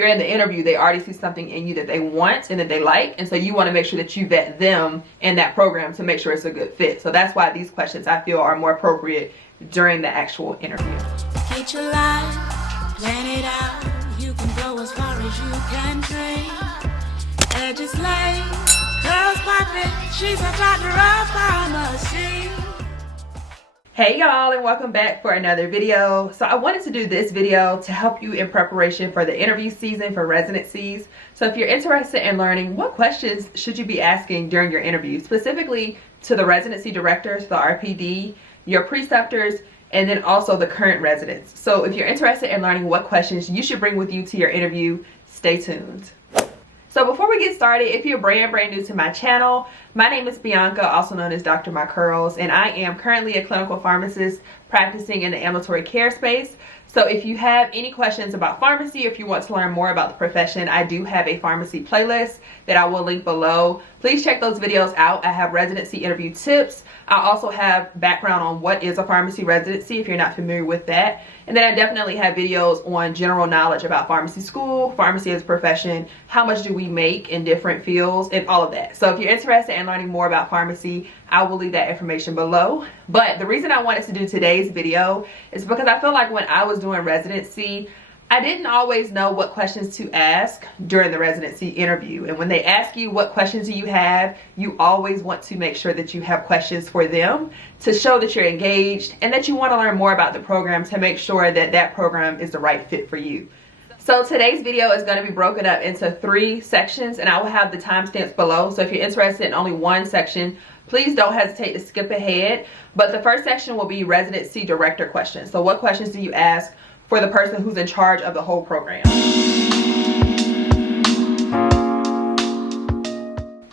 you're in the interview, they already see something in you that they want and that they like, and so you want to make sure that you vet them in that program to make sure it's a good fit. So that's why these questions I feel are more appropriate during the actual interview. Get your life, plan it out. You can go as far as you can dream. Edges lay, curls popping. She's a doctor of pharmacy. Hey y'all, and welcome back for another video. So I wanted to do this video to help you in preparation for the interview season for residencies. So if you're interested in learning what questions should you be asking during your interview, specifically to the residency directors, the RPD, your preceptors, and then also the current residents. So if you're interested in learning what questions you should bring with you to your interview, stay tuned. So before we get started, if you're brand new to my channel, my name is Bianca, also known as Dr. My Curls, and I am currently a clinical pharmacist practicing in the ambulatory care space. So if you have any questions about pharmacy, if you want to learn more about the profession, I do have a pharmacy playlist that I will link below. Please check those videos out. I have residency interview tips. I also have background on what is a pharmacy residency if you're not familiar with that. And then I definitely have videos on general knowledge about pharmacy school, pharmacy as a profession, how much do we make in different fields, and all of that. So if you're interested in learning more about pharmacy, I will leave that information below. But the reason I wanted to do today's video is because I feel like when I was doing residency, I didn't always know what questions to ask during the residency interview. And when they ask you what questions do you have, you always want to make sure that you have questions for them to show that you're engaged and that you want to learn more about the program to make sure that that program is the right fit for you. So today's video is going to be broken up into 3 sections, and I will have the timestamps below. So if you're interested in only one section, please don't hesitate to skip ahead. But the first section will be residency director questions. So what questions do you ask for the person who's in charge of the whole program?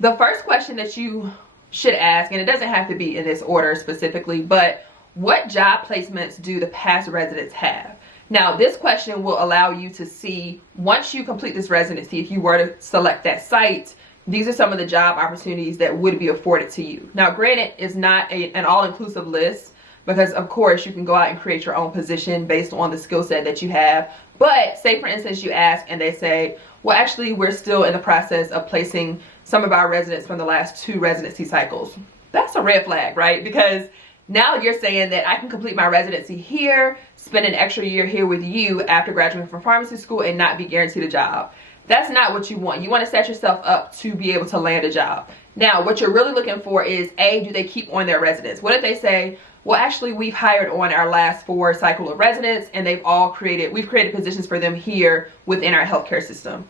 The first question that you should ask, and it doesn't have to be in this order specifically, but what job placements do the past residents have? Now, this question will allow you to see, once you complete this residency, if you were to select that site, these are some of the job opportunities that would be afforded to you. Now, granted, it's not an all-inclusive list, because of course you can go out and create your own position based on the skill set that you have. But say for instance you ask and they say, well, actually we're still in the process of placing some of our residents from the last 2 residency cycles. That's a red flag, right? Because now you're saying that I can complete my residency here, spend an extra year here with you after graduating from pharmacy school and not be guaranteed a job. That's not what you want. You want to set yourself up to be able to land a job. Now, what you're really looking for is, A, do they keep on their residents? What if they say, well, actually, we've hired on our last 4 cycle of residents and we've created positions for them here within our healthcare system.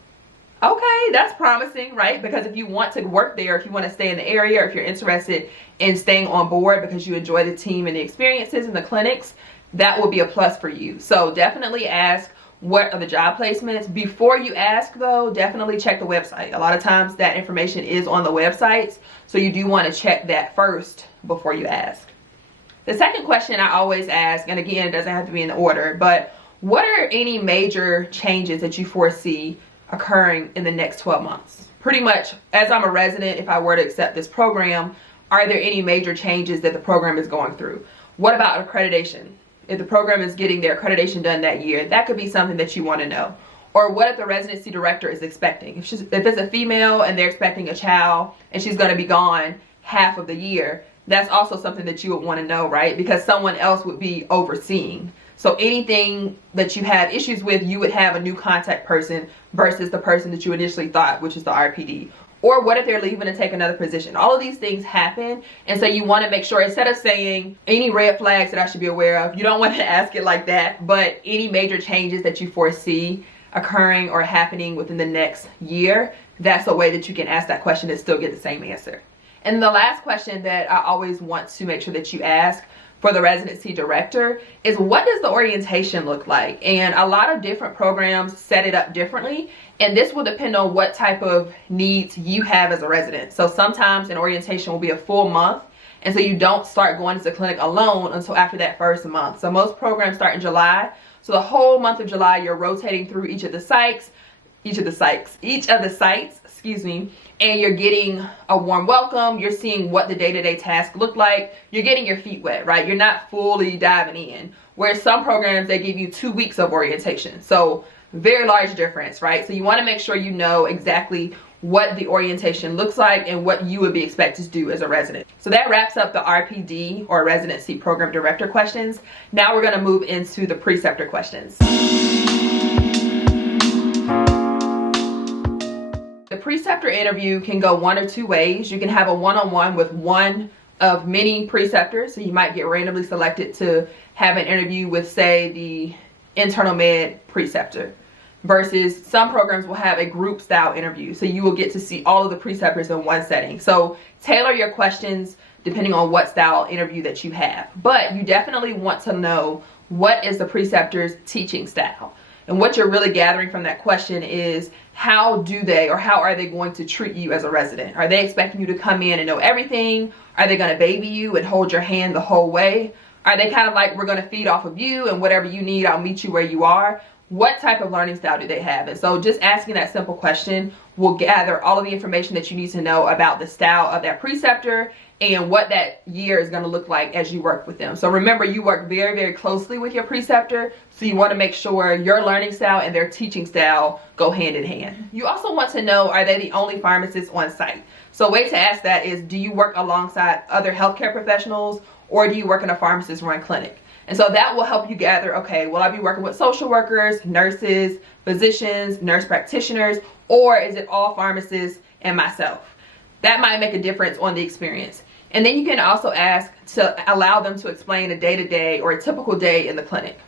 Okay, that's promising, right? Because if you want to work there, if you want to stay in the area, or if you're interested in staying on board because you enjoy the team and the experiences in the clinics, that will be a plus for you. So definitely ask, what are the job placements? Before you ask though, definitely check the website. A lot of times that information is on the websites, so you do want to check that first before you ask. The second question I always ask, and again, it doesn't have to be in the order, but what are any major changes that you foresee occurring in the next 12 months? Pretty much, as I'm a resident, if I were to accept this program, are there any major changes that the program is going through? What about accreditation? If the program is getting their accreditation done that year, that could be something that you want to know. Or what if the residency director is expecting? If it's a female and they're expecting a child and she's going to be gone half of the year, that's also something that you would want to know, right? Because someone else would be overseeing. So anything that you have issues with, you would have a new contact person versus the person that you initially thought, which is the RPD. Or what if they're leaving to take another position? All of these things happen, and so you want to make sure, instead of saying any red flags that I should be aware of, you don't want to ask it like that, but any major changes that you foresee occurring or happening within the next year, that's a way that you can ask that question and still get the same answer. And the last question that I always want to make sure that you ask for the residency director is, what does the orientation look like? And a lot of different programs set it up differently, and this will depend on what type of needs you have as a resident. So sometimes an orientation will be a full month, and so you don't start going to the clinic alone until after that first month. So most programs start in July, so the whole month of July you're rotating through each of the sites, excuse me, and you're getting a warm welcome. You're seeing what the day-to-day tasks look like. You're getting your feet wet, right? You're not fully diving in. Whereas some programs, they give you 2 weeks of orientation. So very large difference, right? So you want to make sure you know exactly what the orientation looks like and what you would be expected to do as a resident. So that wraps up the RPD, or Residency Program Director questions. Now we're going to move into the Preceptor questions. The Preceptor interview can go one or two ways. You can have a one-on-one with one of many preceptors. So you might get randomly selected to have an interview with, say, the internal med preceptor, versus some programs will have a group style interview. So you will get to see all of the preceptors in one setting. So tailor your questions depending on what style interview that you have. But you definitely want to know what is the preceptor's teaching style. And what you're really gathering from that question is, how do they, or how are they going to treat you as a resident? Are they expecting you to come in and know everything? Are they going to baby you and hold your hand the whole way? Are they kind of like, we're going to feed off of you and whatever you need, I'll meet you where you are? What type of learning style do they have? And so just asking that simple question will gather all of the information that you need to know about the style of that preceptor and what that year is going to look like as you work with them. So remember, you work very, very closely with your preceptor, so you want to make sure your learning style and their teaching style go hand in hand. You also want to know, are they the only pharmacists on site? So a way to ask that is, do you work alongside other healthcare professionals, or do you work in a pharmacist-run clinic? And so that will help you gather, okay, will I be working with social workers, nurses, physicians, nurse practitioners, or is it all pharmacists and myself? That might make a difference on the experience. And then you can also ask to allow them to explain a day-to-day or a typical day in the clinic.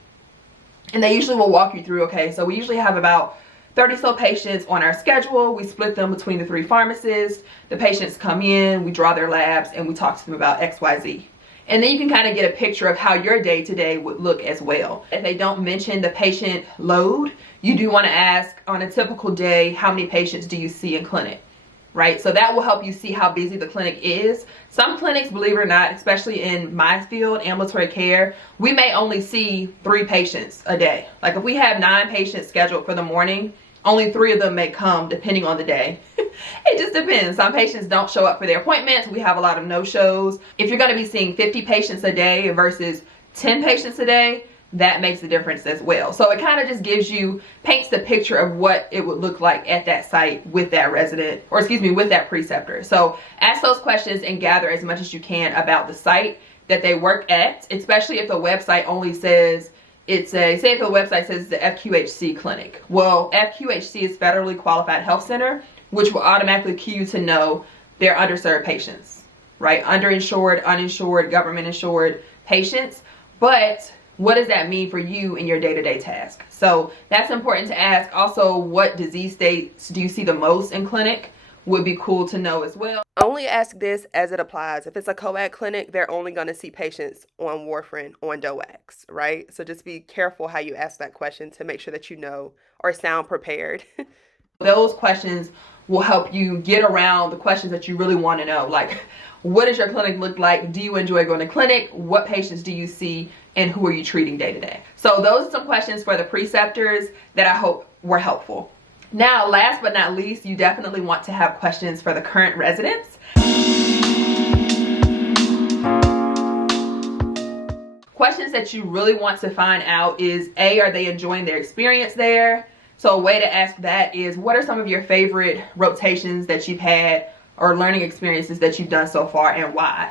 And they usually will walk you through, okay, so we usually have about 30 so patients on our schedule. We split them between the 3 pharmacists. The patients come in, we draw their labs, and we talk to them about XYZ. And then you can kind of get a picture of how your day-to-day would look as well. If they don't mention the patient load, you do want to ask, on a typical day, how many patients do you see in clinic, right? So that will help you see how busy the clinic is. Some clinics, believe it or not, especially in my field, ambulatory care, we may only see 3 patients a day. Like if we have 9 patients scheduled for the morning, only 3 of them may come depending on the day. It just depends. Some patients don't show up for their appointments. We have a lot of no-shows. If you're going to be seeing 50 patients a day versus 10 patients a day, that makes a difference as well. So it kind of just gives you, paints the picture of what it would look like at that site with that resident, or excuse me, with that preceptor. So ask those questions and gather as much as you can about the site that they work at, especially if the website only says, it's a, say if the website says the FQHC clinic. Well, FQHC is Federally Qualified Health Center, which will automatically cue you to know they're underserved patients, right? Underinsured, uninsured, government insured patients. But what does that mean for you in your day-to-day task? So that's important to ask. Also, what disease states do you see the most in clinic? Would be cool to know as well. Only ask this as it applies. If it's a co-ed clinic, they're only going to see patients on warfarin, on DOACs, right? So just be careful how you ask that question to make sure that you know or sound prepared. Those questions will help you get around the questions that you really want to know. Like, what does your clinic look like? Do you enjoy going to clinic? What patients do you see? And who are you treating day to day? So those are some questions for the preceptors that I hope were helpful. Now, last but not least, you definitely want to have questions for the current residents. Questions that you really want to find out is, A, are they enjoying their experience there? So a way to ask that is, what are some of your favorite rotations that you've had or learning experiences that you've done so far, and why?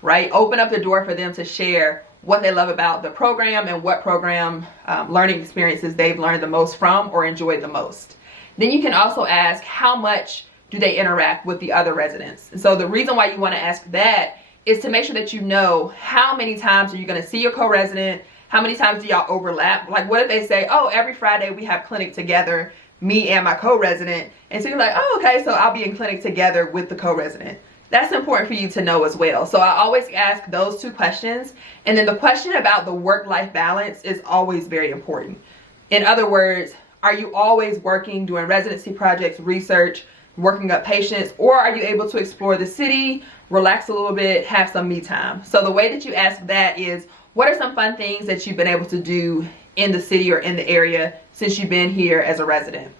Right? Open up the door for them to share what they love about the program and what program learning experiences they've learned the most from or enjoyed the most. Then you can also ask, how much do they interact with the other residents? And so the reason why you want to ask that is to make sure that you know, how many times are you going to see your co-resident? How many times do y'all overlap? Like, what if they say, oh, every Friday we have clinic together, me and my co-resident. And so you're like, oh, okay, so I'll be in clinic together with the co-resident. That's important for you to know as well. So I always ask those 2 questions. And then the question about the work-life balance is always very important. In other words, are you always working, doing residency projects, research, working up patients, or are you able to explore the city, relax a little bit, have some me time? So the way that you ask that is, what are some fun things that you've been able to do in the city or in the area since you've been here as a resident?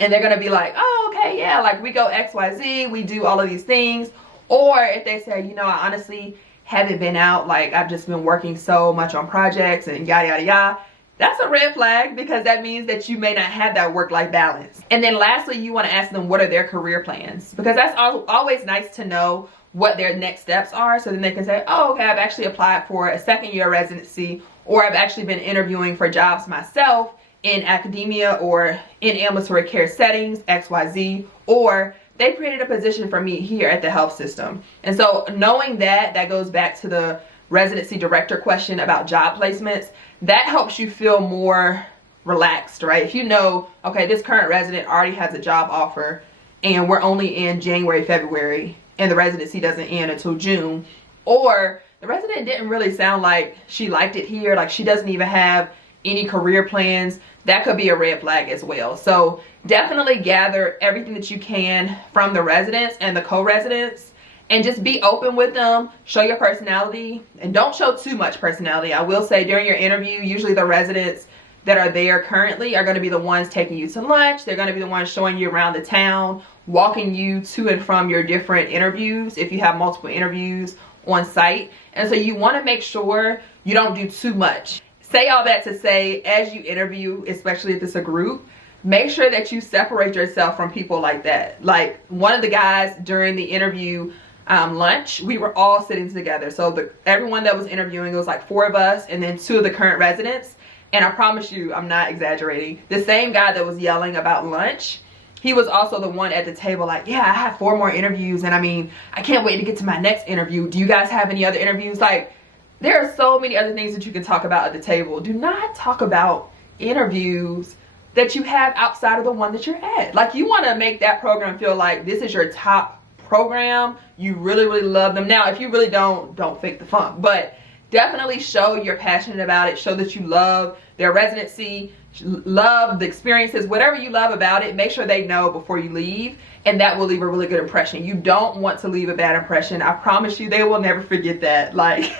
And they're gonna be like, oh, okay, yeah, like we go XYZ, we do all of these things. Or if they say, you know, I honestly haven't been out, like I've just been working so much on projects and yada, yada, yada, that's a red flag, because that means that you may not have that work-life balance. And then lastly, you want to ask them what are their career plans, because that's always nice to know what their next steps are, so then they can say, oh, okay, I've actually applied for a second-year residency, or I've actually been interviewing for jobs myself in academia or in ambulatory care settings, XYZ, or they created a position for me here at the health system. And so knowing that, that goes back to the residency director question about job placements. That helps you feel more relaxed, right? If you know, okay, this current resident already has a job offer and we're only in January, February, and the residency doesn't end until June, or the resident didn't really sound like she liked it here, like she doesn't even have any career plans, that could be a red flag as well. So definitely gather everything that you can from the residents and the co-residents, and just be open with them, show your personality, and don't show too much personality. I will say during your interview, usually the residents that are there currently are going to be the ones taking you to lunch. They're going to be the ones showing you around the town, walking you to and from your different interviews if you have multiple interviews on site. And so you want to make sure you don't do too much. Say all that to say, as you interview, especially if it's a group, make sure that you separate yourself from people like that. Like one of the guys during the interview lunch, we were all sitting together. So everyone that was interviewing, it was like 4 of us and then 2 of the current residents. And I promise you, I'm not exaggerating. The same guy that was yelling about lunch, he was also the one at the table like, yeah, I have 4 more interviews. And I mean, I can't wait to get to my next interview. Do you guys have any other interviews? Like, there are so many other things that you can talk about at the table. Do not talk about interviews that you have outside of the one that you're at. Like, you want to make that program feel like this is your top program. You really, really love them. Now, if you really don't fake the funk, but definitely show you're passionate about it. Show that you love their residency, love the experiences, whatever you love about it. Make sure they know before you leave, and that will leave a really good impression. You don't want to leave a bad impression. I promise you, they will never forget that. Like,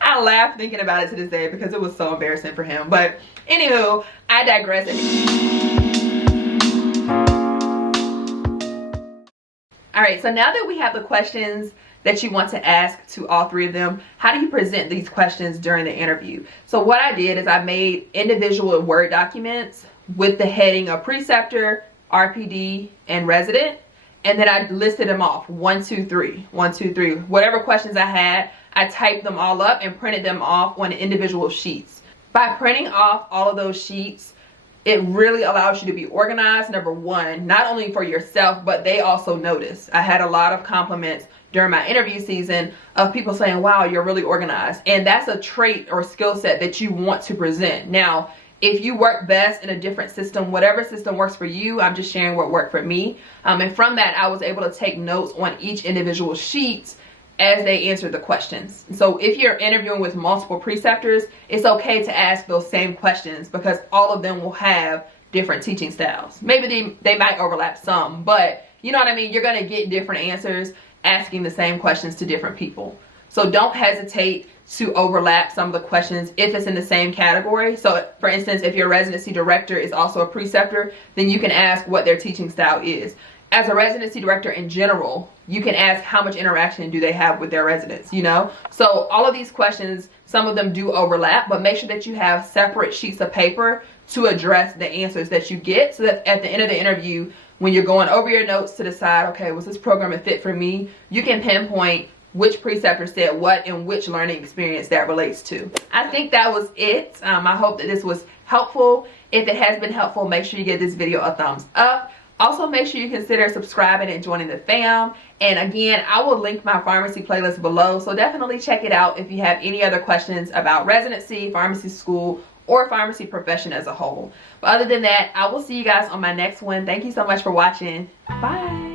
I laugh thinking about it to this day because it was so embarrassing for him. But anywho, I digress. All right, so now that we have the questions that you want to ask to all 3 of them, how do you present these questions during the interview? So what I did is I made individual Word documents with the heading of preceptor, RPD, and resident, and then I listed them off 1, 2, 3, 1, 2, 3. Whatever questions I had, I typed them all up and printed them off on individual sheets. By printing off all of those sheets, it really allows you to be organized, number one, not only for yourself, but they also notice. I had a lot of compliments during my interview season of people saying, wow, you're really organized. And that's a trait or skill set that you want to present. Now, if you work best in a different system, whatever system works for you, I'm just sharing what worked for me. And from that, I was able to take notes on each individual sheet as they answer the questions. So if you're interviewing with multiple preceptors, it's okay to ask those same questions because all of them will have different teaching styles. Maybe they might overlap some, but you know what I mean? You're gonna get different answers asking the same questions to different people. So don't hesitate to overlap some of the questions if it's in the same category. So for instance, if your residency director is also a preceptor, then you can ask what their teaching style is. As a residency director in general, you can ask how much interaction do they have with their residents, you know? So all of these questions, some of them do overlap, but make sure that you have separate sheets of paper to address the answers that you get so that at the end of the interview, when you're going over your notes to decide, okay, was this program a fit for me? You can pinpoint which preceptor said what and which learning experience that relates to. I think that was it. I hope that this was helpful. If it has been helpful, make sure you give this video a thumbs up. Also, make sure you consider subscribing and joining the fam. And again, I will link my pharmacy playlist below, so definitely check it out if you have any other questions about residency, pharmacy school, or pharmacy profession as a whole. But other than that, I will see you guys on my next one. Thank you so much for watching. Bye.